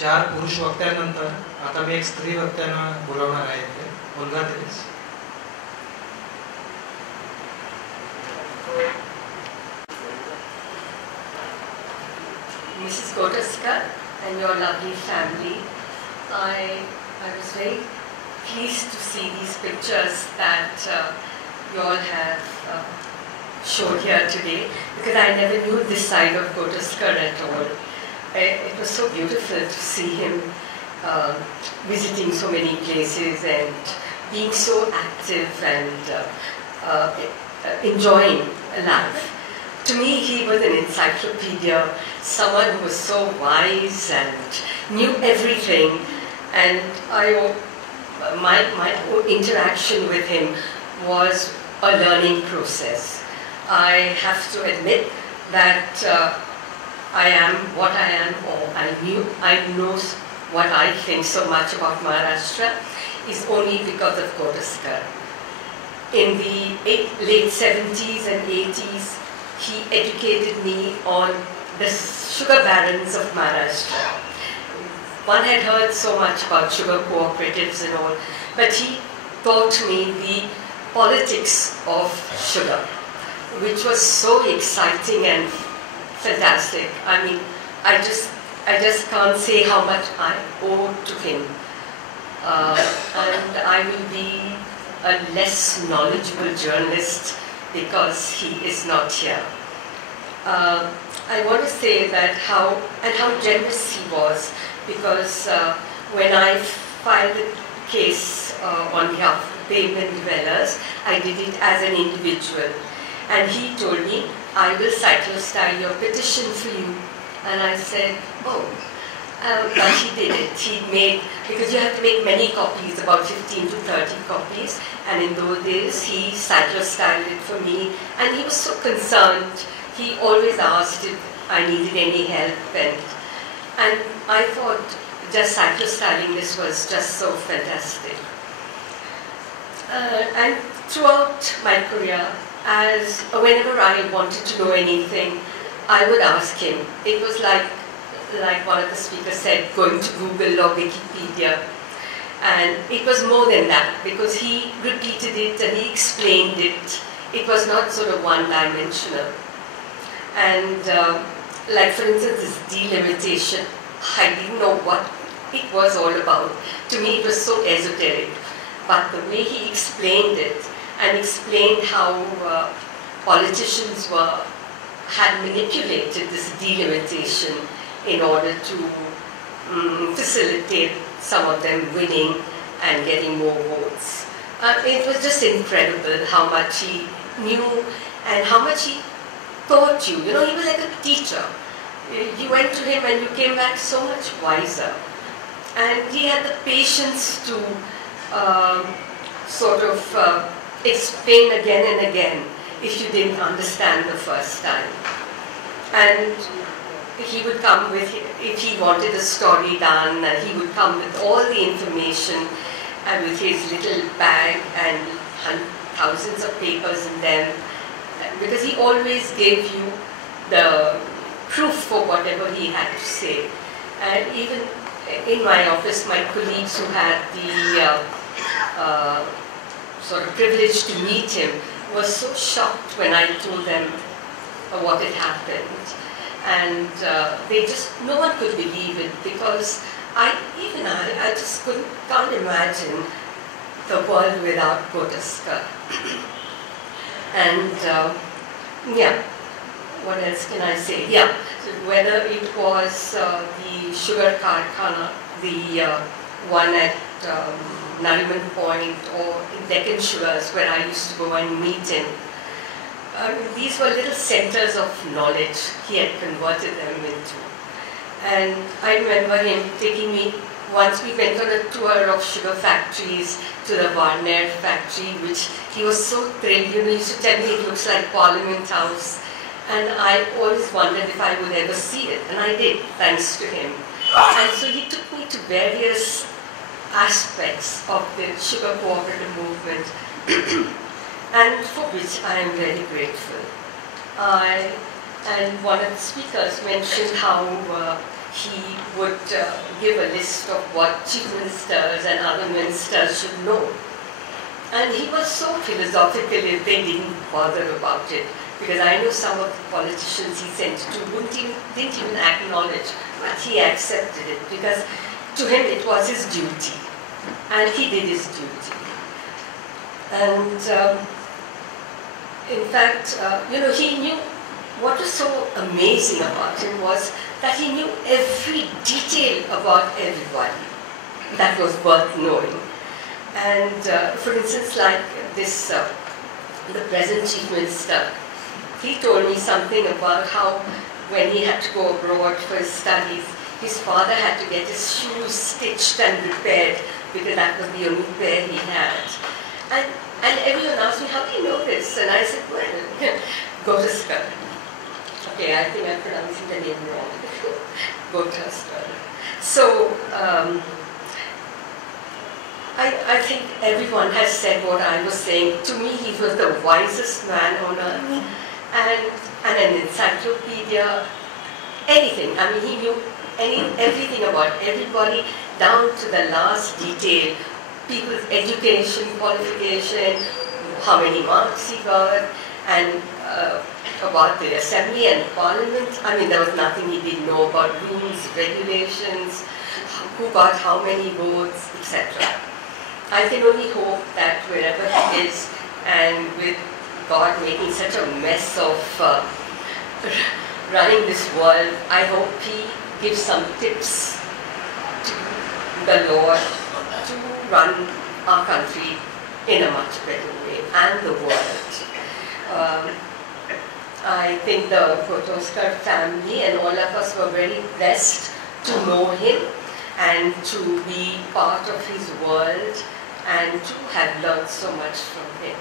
चार पुरुष वक्त्यांनंतर आता मी एक स्त्री वक्त्यांना बोलवणार आहे इथे, Olga तेलिस. Mrs. Gothoskar and your lovely family, I was very pleased to see these pictures that you all have shown here today, because I never knew this side of Gothoskar at all. It was so beautiful to see him visiting so many places and being so active and enjoying life. To me, he was an encyclopedia, someone who was so wise and knew everything. And my interaction with him was a learning process. I have to admit that I am what I am, or I know what I think so much about Maharashtra is only because of Gothoskar. In the late 70s and 80s, he educated me on the sugar barons of Maharashtra. One had heard so much about sugar cooperatives and all, but he taught me the politics of sugar, which was so exciting and fantastic. I mean, I just can't say how much I owe to him. And I will be a less knowledgeable journalist because he is not here. I want to say that how generous he was, because when I filed the case on behalf of pavement dwellers, I did it as an individual. And he told me, I will cyclostyle your petition for you. And I said, oh. But he did it. He made, because you have to make many copies, about 15 to 30 copies. And in those days, he cyclostyled it for me. And he was so concerned. He always asked if I needed any help. And I thought just cyclostyling this was just so fantastic. And throughout my career, whenever I wanted to know anything, I would ask him. It was like one of the speakers said, going to Google or Wikipedia. And it was more than that, because he repeated it and he explained it. It was not sort of one-dimensional. And like, for instance, this delimitation, I didn't know what it was all about. To me, it was so esoteric. But the way he explained it, and explained how politicians had manipulated this delimitation in order to facilitate some of them winning and getting more votes. It was just incredible how much he knew and how much he taught you. You know, he was like a teacher. You went to him and you came back so much wiser. And he had the patience to sort of explain again and again if you didn't understand the first time. And he would come with, if he wanted a story done, he would come with all the information and with his little bag and thousands of papers in them, because he always gave you the proof for whatever he had to say. And even in my office, my colleagues who had the sort of privilege to meet him were so shocked when I told them what had happened. And no one could believe it, because I just can't imagine the world without Gothoskar. And yeah, what else can I say? Yeah, so whether it was the sugar karkhana, the one at Nariman Point, or in Deccan Sugars, where I used to go and meet him. These were little centers of knowledge he had converted them into. And I remember him taking me, once we went on a tour of sugar factories to the Varner factory, which he was so thrilled. You know, he used to tell me it looks like Parliament House. And I always wondered if I would ever see it. And I did, thanks to him. And so he took me to various aspects of the sugar cooperative movement, and for which I am very grateful. And one of the speakers mentioned how he would give a list of what chief ministers and other ministers should know. And he was so philosophical if they didn't bother about it. Because I know some of the politicians he sent to didn't even acknowledge, but he accepted it because to him it was his duty. And he did his duty. And in fact, he knew what was so amazing about him was that he knew every detail about everybody that was worth knowing. And for instance, like this, the present chief minister, he told me something about how when he had to go abroad for his studies, his father had to get his shoes stitched and repaired because that was the only pair he had. And everyone asked me, how do you know this? And I said, well, Gothoskar. Okay, I think I'm pronouncing the name wrong. Gothoskar. So, I think everyone has said what I was saying. To me, he was the wisest man on earth. And an encyclopedia, anything. I mean, he knew everything about everybody, down to the last detail. People's education, qualification, how many marks he got, and about the assembly and parliament. I mean, there was nothing he didn't know about rules, regulations, who got how many votes, etc. I can only hope that wherever he is, and with God making such a mess of running this world, I hope he gives some tips to the Lord to run our country in a much better way, and the world. I think the Gothoskar family and all of us were very blessed to know him and to be part of his world and to have learned so much from him.